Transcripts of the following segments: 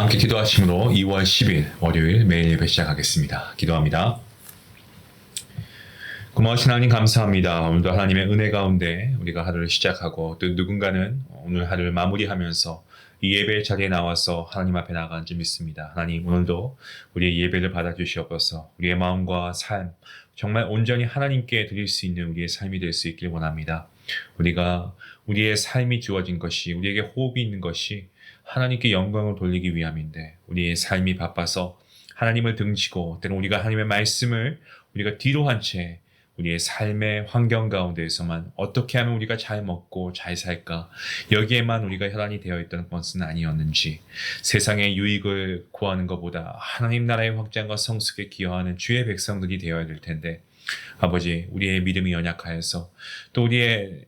다 함께 기도하심으로 2월 10일 월요일 매일 예배 시작하겠습니다. 기도합니다. 고마우신 하나님 감사합니다. 오늘도 하나님의 은혜 가운데 우리가 하루를 시작하고 또 누군가는 오늘 하루를 마무리하면서 이 예배 자리에 나와서 하나님 앞에 나가는 줄 믿습니다. 하나님 오늘도 우리의 예배를 받아주시옵소서. 우리의 마음과 삶 정말 온전히 하나님께 드릴 수 있는 우리의 삶이 될 수 있길 원합니다. 우리가 우리의 삶이 주어진 것이 우리에게 호흡이 있는 것이 하나님께 영광을 돌리기 위함인데 우리의 삶이 바빠서 하나님을 등지고 때로 우리가 하나님의 말씀을 우리가 뒤로 한 채 우리의 삶의 환경 가운데에서만 어떻게 하면 우리가 잘 먹고 잘 살까 여기에만 우리가 혈안이 되어 있던 것은 아니었는지 세상의 유익을 구하는 것보다 하나님 나라의 확장과 성숙에 기여하는 주의 백성들이 되어야 될 텐데 아버지 우리의 믿음이 연약하여서 또 우리의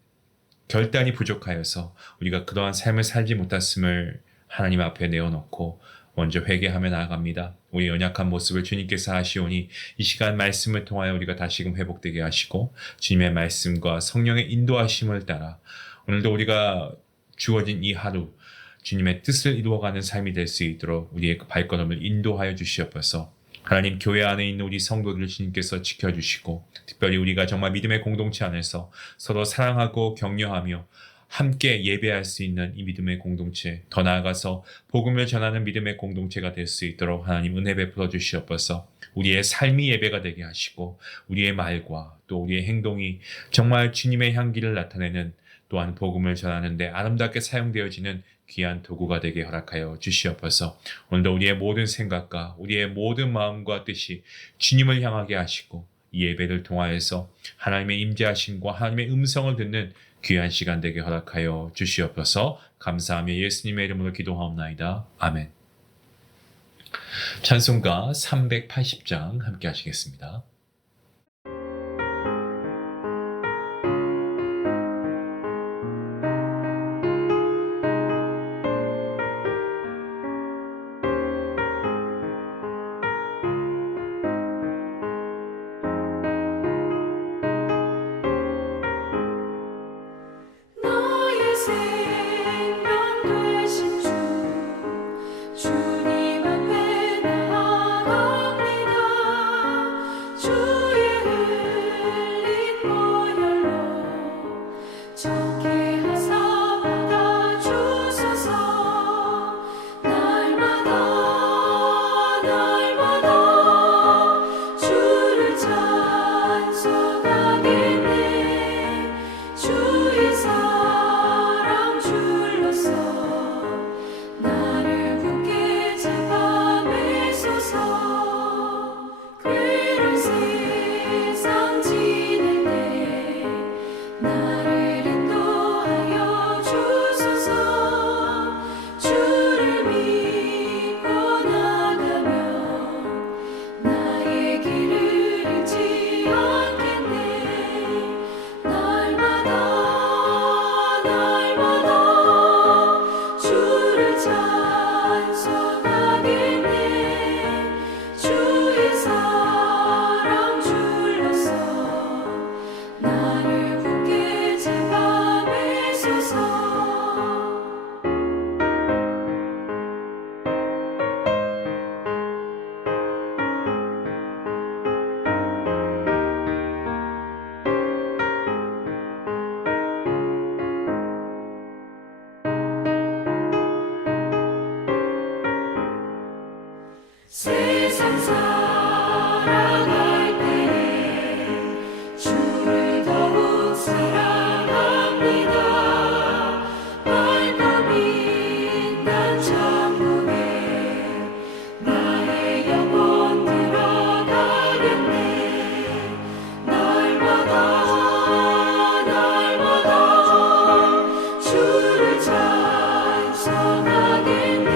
결단이 부족하여서 우리가 그러한 삶을 살지 못했음을 하나님 앞에 내어놓고 먼저 회개하며 나아갑니다. 우리 연약한 모습을 주님께서 아시오니 이 시간 말씀을 통하여 우리가 다시금 회복되게 하시고 주님의 말씀과 성령의 인도하심을 따라 오늘도 우리가 주어진 이 하루 주님의 뜻을 이루어가는 삶이 될 수 있도록 우리의 발걸음을 인도하여 주시옵소서. 하나님 교회 안에 있는 우리 성도들을 주님께서 지켜주시고 특별히 우리가 정말 믿음의 공동체 안에서 서로 사랑하고 격려하며 함께 예배할 수 있는 이 믿음의 공동체 더 나아가서 복음을 전하는 믿음의 공동체가 될 수 있도록 하나님 은혜 베풀어 주시옵소서. 우리의 삶이 예배가 되게 하시고 우리의 말과 또 우리의 행동이 정말 주님의 향기를 나타내는 또한 복음을 전하는 데 아름답게 사용되어지는 귀한 도구가 되게 허락하여 주시옵소서. 오늘도 우리의 모든 생각과 우리의 모든 마음과 뜻이 주님을 향하게 하시고 이 예배를 통하여서 하나님의 임재하심과 하나님의 음성을 듣는 귀한 시간 되게 허락하여 주시옵소서. 감사하며 예수님의 이름으로 기도하옵나이다. 아멘. 찬송가 380장 함께 하시겠습니다. 세상 살아갈 때 주를 더욱 사랑합니다. 발걸음 난 천국에 나의 영혼 들어가겠네. 날마다 주를 찬송하겠네.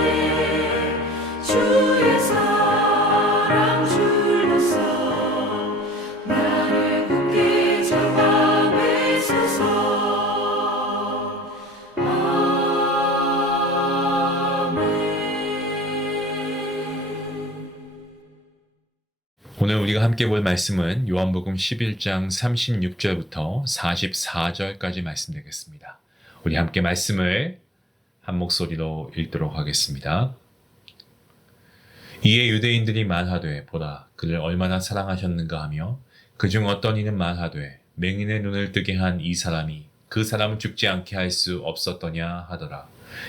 주의 사랑 줄로서 나를 굳게 잡아 매소서. 아멘. 오늘 우리가 함께 볼 말씀은 요한복음 11장 36절부터 44절까지 말씀되겠습니다. 우리 함께 말씀을 한 목소리로 읽도록 하겠습니다. 이에 유대인들이 말하되 보라 그를 얼마나 사랑하셨는가 하며 그중 어떤 이는 말하되 맹인의 눈을 뜨게 한 이 사람이 그 사람을 죽지 않게 할 수 없었더냐 하더라.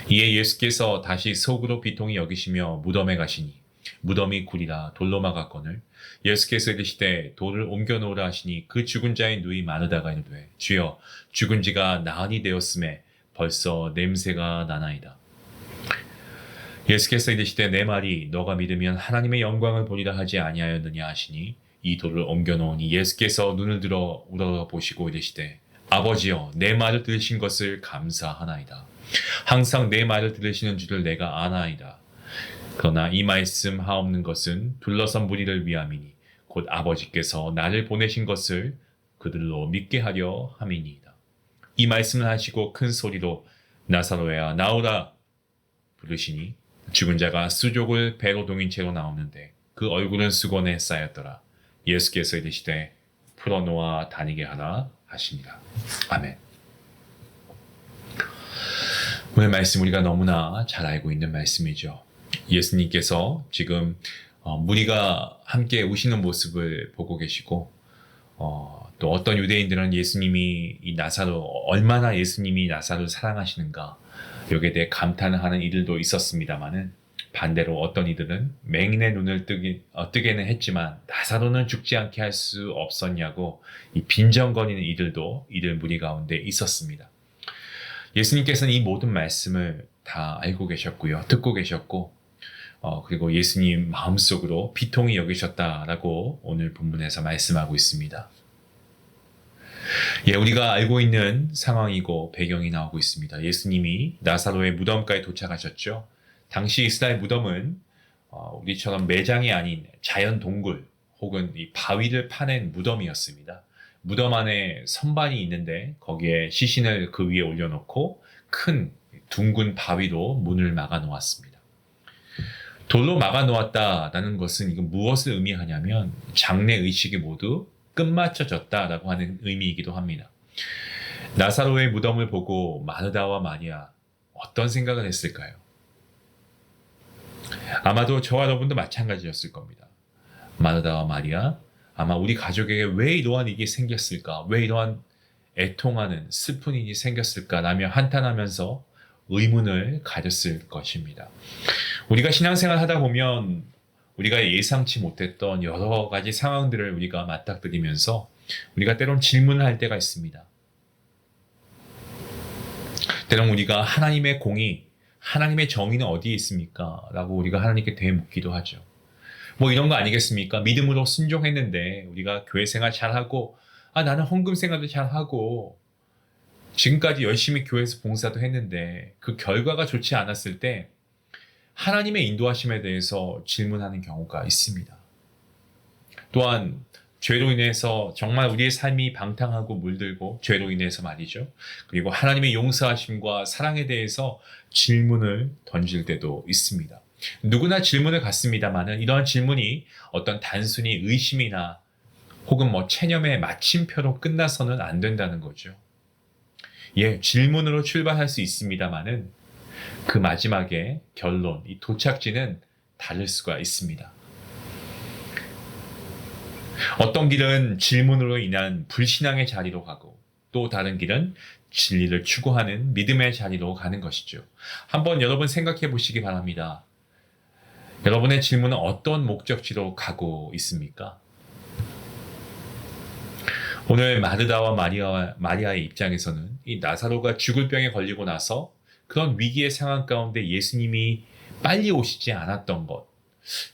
이에 예수께서 다시 속으로 비통히 여기시며 무덤에 가시니 무덤이 굴이라 돌로 막았거늘 예수께서 이르시되 돌을 옮겨 놓으라 하시니 그 죽은 자의 누이 마르다가 이르되 주여 죽은 지가 나흘이 되었음에 벌써 냄새가 나나이다. 예수께서 이르시되 내 말이 너가 믿으면 하나님의 영광을 보리라 하지 아니하였느냐 하시니 이 돌을 옮겨 놓으니 예수께서 눈을 들어 우러러보시고 이르시되 아버지여 내 말을 들으신 것을 감사하나이다. 항상 내 말을 들으시는 줄을 내가 아나이다. 그러나 이 말씀 하옵는 것은 둘러선 무리를 위함이니 곧 아버지께서 나를 보내신 것을 그들로 믿게 하려 함이니이다. 이 말씀을 하시고 큰 소리로 나사로야 나오라 부르시니 죽은 자가 수족을 배로 동인 채로 나오는데 그 얼굴은 수건에 쌓였더라. 예수께서 이르시되 풀어놓아 다니게 하라 하십니다. 아멘. 오늘 말씀 우리가 너무나 잘 알고 있는 말씀이죠. 예수님께서 지금 무리가 함께 우시는 모습을 보고 계시고 또 어떤 유대인들은 예수님이 이 나사로 얼마나 예수님이 나사로를 사랑하시는가 여기에 대해 감탄을 하는 이들도 있었습니다마는 반대로 어떤 이들은 맹인의 눈을 뜨게는 했지만 나사로는 죽지 않게 할 수 없었냐고 이 빈정거리는 이들도 이들 무리 가운데 있었습니다. 예수님께서는 이 모든 말씀을 다 알고 계셨고요. 듣고 계셨고 그리고 예수님 마음속으로 비통히 여기셨다라고 오늘 본문에서 말씀하고 있습니다. 예, 우리가 알고 있는 상황이고 배경이 나오고 있습니다. 예수님이 나사로의 무덤까지 도착하셨죠. 당시 이스라엘 무덤은 우리처럼 매장이 아닌 자연 동굴 혹은 이 바위를 파낸 무덤이었습니다. 무덤 안에 선반이 있는데 거기에 시신을 그 위에 올려놓고 큰 둥근 바위로 문을 막아 놓았습니다. 돌로 막아 놓았다라는 것은 이건 무엇을 의미하냐면 장래 의식이 모두 끝마쳐졌다라고 하는 의미이기도 합니다. 나사로의 무덤을 보고 마르다와 마리아 어떤 생각을 했을까요? 아마도 저와 여러분도 마찬가지였을 겁니다. 마르다와 마리아 아마 우리 가족에게 왜 이러한 일이 생겼을까? 왜 이러한 애통하는 슬픈 일이 생겼을까라며 한탄하면서 의문을 가졌을 것입니다. 우리가 신앙생활 하다 보면 우리가 예상치 못했던 여러 가지 상황들을 우리가 맞닥뜨리면서 우리가 때론 질문을 할 때가 있습니다. 때론 우리가 하나님의 공의, 하나님의 정의는 어디에 있습니까? 라고 우리가 하나님께 되묻기도 하죠. 뭐 이런 거 아니겠습니까? 믿음으로 순종했는데 우리가 교회 생활 잘하고 나는 헌금 생활도 잘하고 지금까지 열심히 교회에서 봉사도 했는데 그 결과가 좋지 않았을 때 하나님의 인도하심에 대해서 질문하는 경우가 있습니다. 또한 죄로 인해서 정말 우리의 삶이 방탕하고 물들고 죄로 인해서 말이죠. 그리고 하나님의 용서하심과 사랑에 대해서 질문을 던질 때도 있습니다. 누구나 질문을 갖습니다만은 이러한 질문이 어떤 단순히 의심이나 혹은 체념의 마침표로 끝나서는 안 된다는 거죠. 예, 질문으로 출발할 수 있습니다만은 그 마지막에 결론, 이 도착지는 다를 수가 있습니다. 어떤 길은 질문으로 인한 불신앙의 자리로 가고 또 다른 길은 진리를 추구하는 믿음의 자리로 가는 것이죠. 한번 여러분 생각해 보시기 바랍니다. 여러분의 질문은 어떤 목적지로 가고 있습니까? 오늘 마르다와 마리아의 입장에서는 이 나사로가 죽을 병에 걸리고 나서 그런 위기의 상황 가운데 예수님이 빨리 오시지 않았던 것,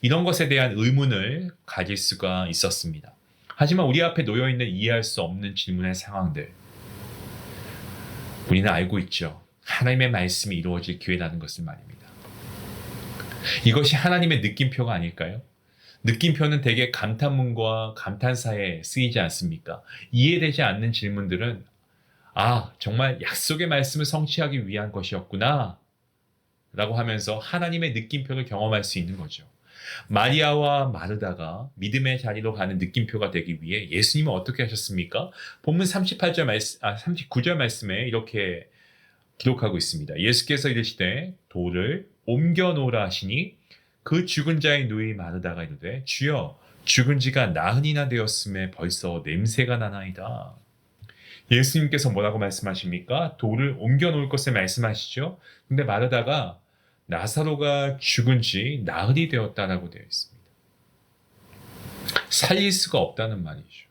이런 것에 대한 의문을 가질 수가 있었습니다. 하지만 우리 앞에 놓여있는 이해할 수 없는 질문의 상황들, 우리는 알고 있죠. 하나님의 말씀이 이루어질 기회라는 것을 말입니다. 이것이 하나님의 느낌표가 아닐까요? 느낌표는 대개 감탄문과 감탄사에 쓰이지 않습니까? 이해되지 않는 질문들은 정말 약속의 말씀을 성취하기 위한 것이었구나 라고 하면서 하나님의 느낌표를 경험할 수 있는 거죠. 마리아와 마르다가 믿음의 자리로 가는 느낌표가 되기 위해 예수님은 어떻게 하셨습니까? 본문 39절 말씀에 이렇게 기록하고 있습니다. 예수께서 이르시되 돌을 옮겨 놓으라 하시니 그 죽은 자의 누이 마르다가 이르되 주여 죽은 지가 나흘이나 되었음에 벌써 냄새가 나나이다. 예수님께서 뭐라고 말씀하십니까? 돌을 옮겨 놓을 것을 말씀하시죠. 근데 마르다가 나사로가 죽은 지 나흘이 되었다라고 되어 있습니다. 살릴 수가 없다는 말이죠.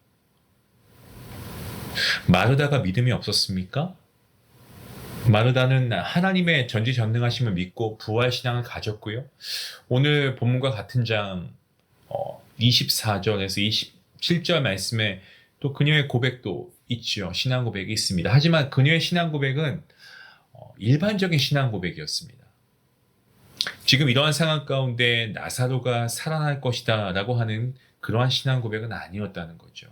마르다가 믿음이 없었습니까? 마르다는 하나님의 전지전능하심을 믿고 부활신앙을 가졌고요. 오늘 본문과 같은 장 24절에서 27절 말씀에 또 그녀의 고백도 있죠. 신앙 고백이 있습니다. 하지만 그녀의 신앙 고백은 일반적인 신앙 고백이었습니다. 지금 이러한 상황 가운데 나사로가 살아날 것이다 라고 하는 그러한 신앙 고백은 아니었다는 거죠.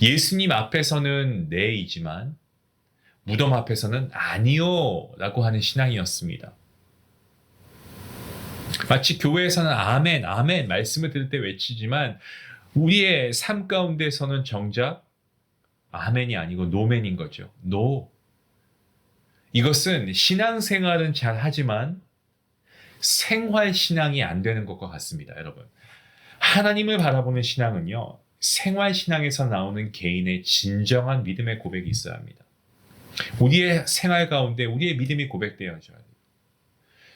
예수님 앞에서는 네이지만 무덤 앞에서는 아니요 라고 하는 신앙이었습니다. 마치 교회에서는 아멘, 아멘 말씀을 들을 때 외치지만 우리의 삶 가운데서는 정작 아멘이 아니고 노멘인 거죠. 노. 이것은 신앙생활은 잘 하지만 생활 신앙이 안 되는 것과 같습니다, 여러분. 하나님을 바라보는 신앙은요, 생활 신앙에서 나오는 개인의 진정한 믿음의 고백이 있어야 합니다. 우리의 생활 가운데 우리의 믿음이 고백되어져야 돼요.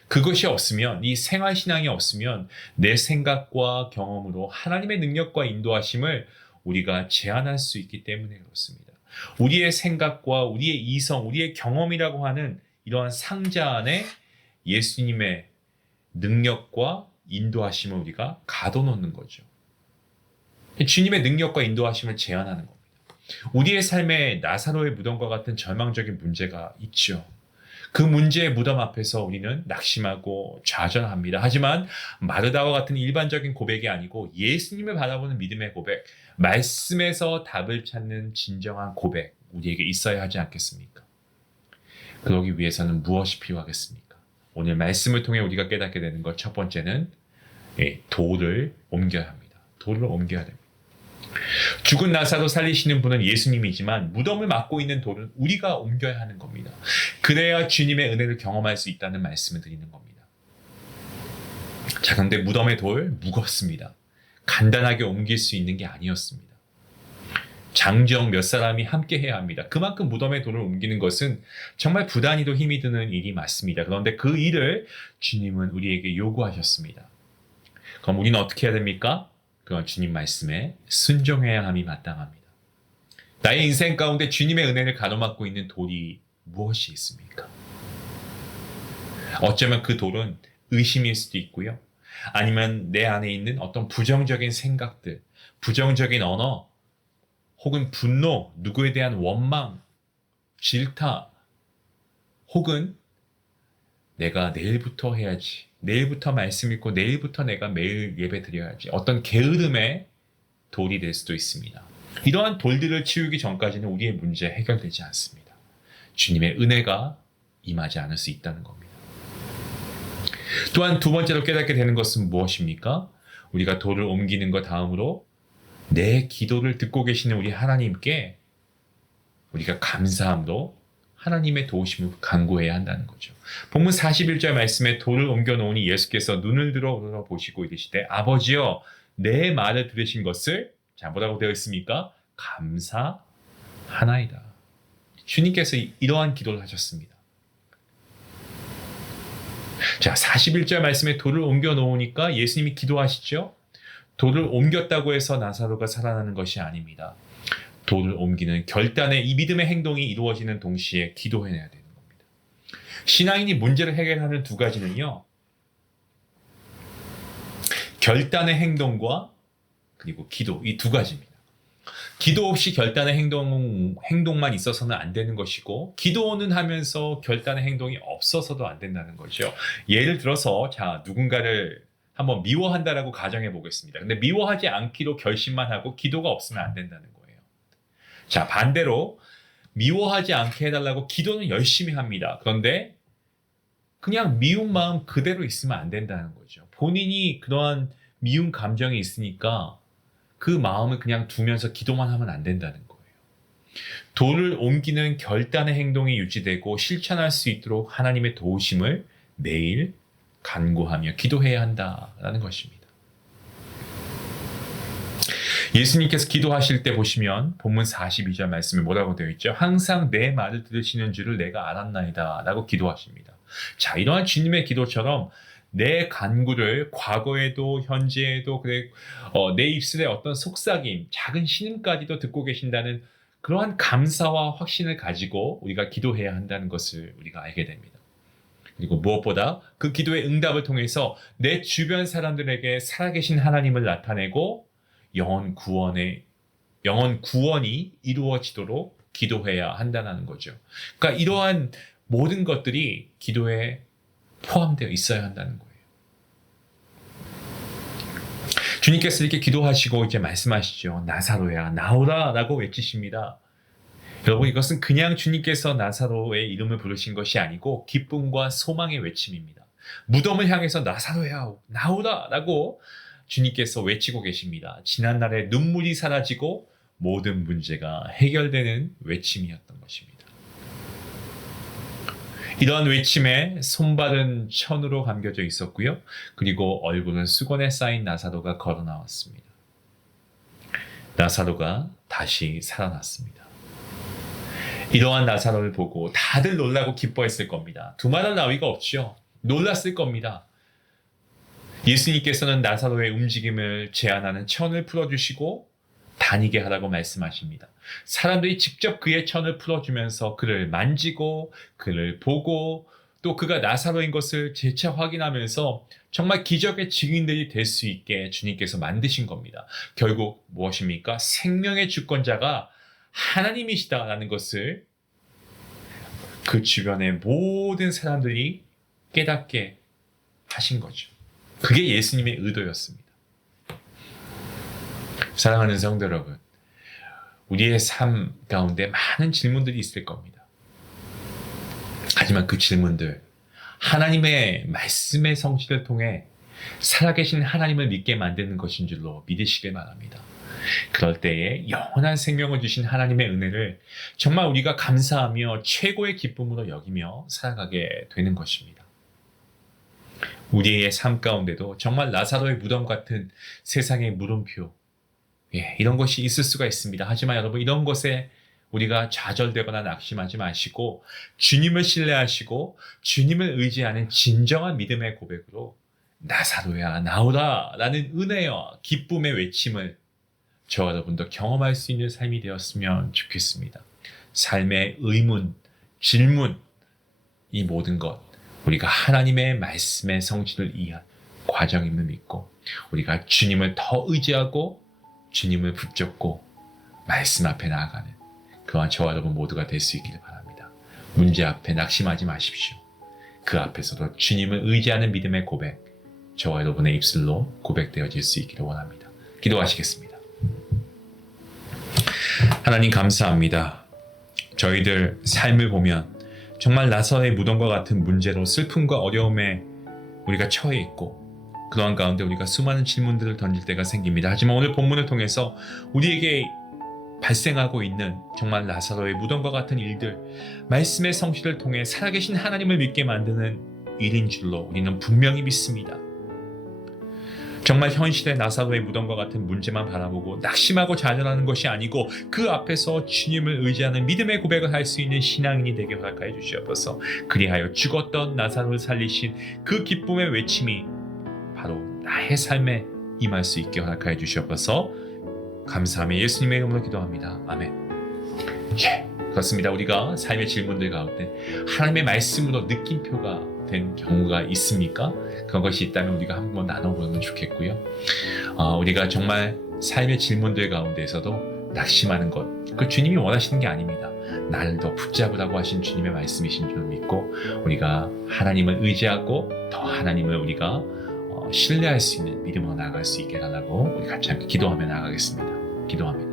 그것이 없으면, 이 생활 신앙이 없으면 내 생각과 경험으로 하나님의 능력과 인도하심을 우리가 제한할 수 있기 때문에 그렇습니다. 우리의 생각과 우리의 이성, 우리의 경험이라고 하는 이러한 상자 안에 예수님의 능력과 인도하심을 우리가 가둬놓는 거죠. 주님의 능력과 인도하심을 제한하는 겁니다. 우리의 삶에 나사로의 무덤과 같은 절망적인 문제가 있죠. 그 문제의 무덤 앞에서 우리는 낙심하고 좌절합니다. 하지만 마르다와 같은 일반적인 고백이 아니고 예수님을 바라보는 믿음의 고백, 말씀에서 답을 찾는 진정한 고백, 우리에게 있어야 하지 않겠습니까? 그러기 위해서는 무엇이 필요하겠습니까? 오늘 말씀을 통해 우리가 깨닫게 되는 것 첫 번째는 돌을 옮겨야 합니다. 돌을 옮겨야 됩니다. 죽은 나사로 살리시는 분은 예수님이지만 무덤을 막고 있는 돌은 우리가 옮겨야 하는 겁니다. 그래야 주님의 은혜를 경험할 수 있다는 말씀을 드리는 겁니다. 자, 그런데 무덤의 돌 무겁습니다. 간단하게 옮길 수 있는 게 아니었습니다. 장정 몇 사람이 함께 해야 합니다. 그만큼 무덤의 돌을 옮기는 것은 정말 부단히도 힘이 드는 일이 맞습니다. 그런데 그 일을 주님은 우리에게 요구하셨습니다. 그럼 우리는 어떻게 해야 됩니까? 그건 주님 말씀에 순종해야 함이 마땅합니다. 나의 인생 가운데 주님의 은혜를 가로막고 있는 돌이 무엇이 있습니까? 어쩌면 그 돌은 의심일 수도 있고요. 아니면 내 안에 있는 어떤 부정적인 생각들, 부정적인 언어, 혹은 분노, 누구에 대한 원망, 질타, 혹은 내가 내일부터 해야지, 내일부터 말씀 읽고 내일부터 내가 매일 예배 드려야지, 어떤 게으름의 돌이 될 수도 있습니다. 이러한 돌들을 치우기 전까지는 우리의 문제 해결되지 않습니다. 주님의 은혜가 임하지 않을 수 있다는 겁니다. 또한 두 번째로 깨닫게 되는 것은 무엇입니까? 우리가 돌을 옮기는 것 다음으로 내 기도를 듣고 계시는 우리 하나님께 우리가 감사함으로 하나님의 도우심을 간구해야 한다는 거죠. 본문 41절 말씀에 돌을 옮겨 놓으니 예수께서 눈을 들어 보시고 이르시되 아버지여 내 말을 들으신 것을 자 뭐라고 되어 있습니까? 감사하나이다. 주님께서 이러한 기도를 하셨습니다. 자 41절 말씀에 돌을 옮겨 놓으니까 예수님이 기도하시죠. 돌을 옮겼다고 해서 나사로가 살아나는 것이 아닙니다. 돌을 옮기는 결단의 이 믿음의 행동이 이루어지는 동시에 기도해내야 되는 겁니다. 신앙인이 문제를 해결하는 두 가지는요. 결단의 행동과 그리고 기도, 이 두 가지입니다. 기도 없이 결단의 행동만 있어서는 안 되는 것이고 기도는 하면서 결단의 행동이 없어서도 안 된다는 거죠. 예를 들어서 자 누군가를 한번 미워한다라고 가정해 보겠습니다. 근데 미워하지 않기로 결심만 하고 기도가 없으면 안 된다는 거예요. 자, 반대로 미워하지 않게 해달라고 기도는 열심히 합니다. 그런데 그냥 미운 마음 그대로 있으면 안 된다는 거죠. 본인이 그러한 미운 감정이 있으니까 그 마음을 그냥 두면서 기도만 하면 안 된다는 거예요. 돌을 옮기는 결단의 행동이 유지되고 실천할 수 있도록 하나님의 도우심을 매일 간구하며 기도해야 한다라는 것입니다. 예수님께서 기도하실 때 보시면 본문 42절 말씀에 뭐라고 되어 있죠? 항상 내 말을 들으시는 줄을 내가 알았나이다 라고 기도하십니다. 자, 이러한 주님의 기도처럼 내 간구를 과거에도 현재에도 그래 내 입술에 어떤 속삭임, 작은 신음까지도 듣고 계신다는 그러한 감사와 확신을 가지고 우리가 기도해야 한다는 것을 우리가 알게 됩니다. 그리고 무엇보다 그 기도의 응답을 통해서 내 주변 사람들에게 살아계신 하나님을 나타내고 영혼 구원이 이루어지도록 기도해야 한다는 거죠. 그러니까 이러한 모든 것들이 기도에 포함되어 있어야 한다는 거예요. 주님께서 이렇게 기도하시고 이제 말씀하시죠. 나사로야 나오라 라고 외치십니다. 여러분, 이것은 그냥 주님께서 나사로의 이름을 부르신 것이 아니고 기쁨과 소망의 외침입니다. 무덤을 향해서 나사로야 나오라 라고 주님께서 외치고 계십니다. 지난날의 눈물이 사라지고 모든 문제가 해결되는 외침이었던 것입니다. 이러한 외침에 손발은 천으로 감겨져 있었고요. 그리고 얼굴은 수건에 쌓인 나사로가 걸어 나왔습니다. 나사로가 다시 살아났습니다. 이러한 나사로를 보고 다들 놀라고 기뻐했을 겁니다. 두말할 나위가 없죠. 놀랐을 겁니다. 예수님께서는 나사로의 움직임을 제한하는 천을 풀어주시고 다니게 하라고 말씀하십니다. 사람들이 직접 그의 천을 풀어주면서 그를 만지고 그를 보고 또 그가 나사로인 것을 재차 확인하면서 정말 기적의 증인들이 될 수 있게 주님께서 만드신 겁니다. 결국 무엇입니까? 생명의 주권자가 하나님이시다라는 것을 그 주변의 모든 사람들이 깨닫게 하신 거죠. 그게 예수님의 의도였습니다. 사랑하는 성도 여러분, 우리의 삶 가운데 많은 질문들이 있을 겁니다. 하지만 그 질문들, 하나님의 말씀의 성취를 통해 살아계신 하나님을 믿게 만드는 것인 줄로 믿으시길 바랍니다. 그럴 때에 영원한 생명을 주신 하나님의 은혜를 정말 우리가 감사하며 최고의 기쁨으로 여기며 살아가게 되는 것입니다. 우리의 삶 가운데도 정말 나사로의 무덤 같은 세상의 물음표, 이런 것이 있을 수가 있습니다. 하지만 여러분, 이런 것에 우리가 좌절되거나 낙심하지 마시고 주님을 신뢰하시고 주님을 의지하는 진정한 믿음의 고백으로 나사로야 나오라 라는 은혜와 기쁨의 외침을 저와 여러분도 경험할 수 있는 삶이 되었으면 좋겠습니다. 삶의 의문, 질문, 이 모든 것 우리가 하나님의 말씀의 성취를 이해한 과정임을 믿고 우리가 주님을 더 의지하고 주님을 붙잡고 말씀 앞에 나아가는 그와 저와 여러분 모두가 될 수 있기를 바랍니다. 문제 앞에 낙심하지 마십시오. 그 앞에서도 주님을 의지하는 믿음의 고백, 저와 여러분의 입술로 고백되어질 수 있기를 원합니다. 기도하시겠습니다. 하나님 감사합니다. 저희들 삶을 보면 정말 나사로의 무덤과 같은 문제로 슬픔과 어려움에 우리가 처해 있고 그러한 가운데 우리가 수많은 질문들을 던질 때가 생깁니다. 하지만 오늘 본문을 통해서 우리에게 발생하고 있는 정말 나사로의 무덤과 같은 일들, 말씀의 성취를 통해 살아계신 하나님을 믿게 만드는 일인 줄로 우리는 분명히 믿습니다. 정말 현실의 나사로의 무덤과 같은 문제만 바라보고 낙심하고 좌절하는 것이 아니고 그 앞에서 주님을 의지하는 믿음의 고백을 할 수 있는 신앙인이 되게 허락하여 주시옵소서. 그리하여 죽었던 나사로를 살리신 그 기쁨의 외침이 바로 나의 삶에 임할 수 있게 허락하여 주시옵소서. 감사하며 예수님의 이름으로 기도합니다. 아멘. 그렇습니다. 우리가 삶의 질문들 가운데 하나님의 말씀으로 느낌표가 된 경우가 있습니까? 그런 것이 있다면 우리가 한번 나눠보면 좋겠고요. 우리가 정말 삶의 질문들 가운데에서도 낙심하는 것, 그 주님이 원하시는 게 아닙니다. 나를 더 붙잡으라고 하신 주님의 말씀이신 줄 믿고 우리가 하나님을 의지하고 더 하나님을 우리가 신뢰할 수 있는 믿음으로 나아갈 수 있게 해달라고 우리 같이 함께 기도하며 나아가겠습니다. 기도합니다.